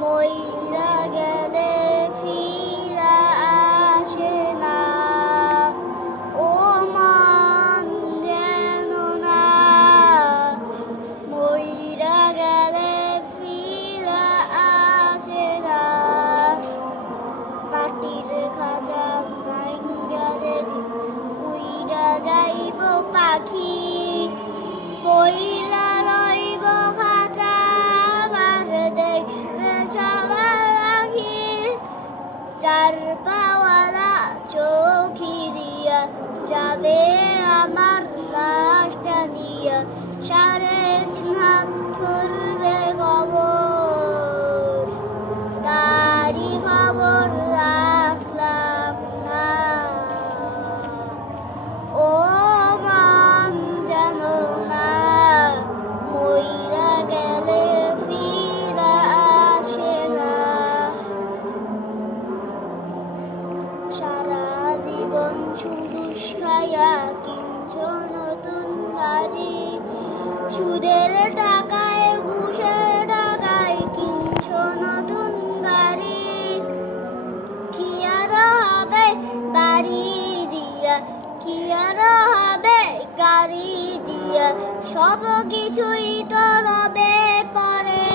মইরা গেলে ফিরা আসে না, ও মন যেন না, মইরা গেলে ফিরা আসে না। মাটির খাঁচা ভাঙ্গা যেদিন উইরা যাইব পাখি, পইরা রইব খাঁচা আমার দেখবে সবার আখি। চার পাওয়ালা চোখি দিয়া যাবে আমার লাশটা নিয়া, 3.5 হাত ধরবে কবর, তারই খবর রাখলাম না। ও মন জানো না, মইরা গেলে ফিরা আসে না। সারা জীবন শুধু খায়া কিনছো নতুন গাড়ি, সুদের টাকায় ঘুষের টাকায় কিনছো নতুন গাড়ি। কি আর হবে বাড়ি দিয়া, কি আর হবে গাড়ি দিয়া, সব কিছুই তো রবে পরে।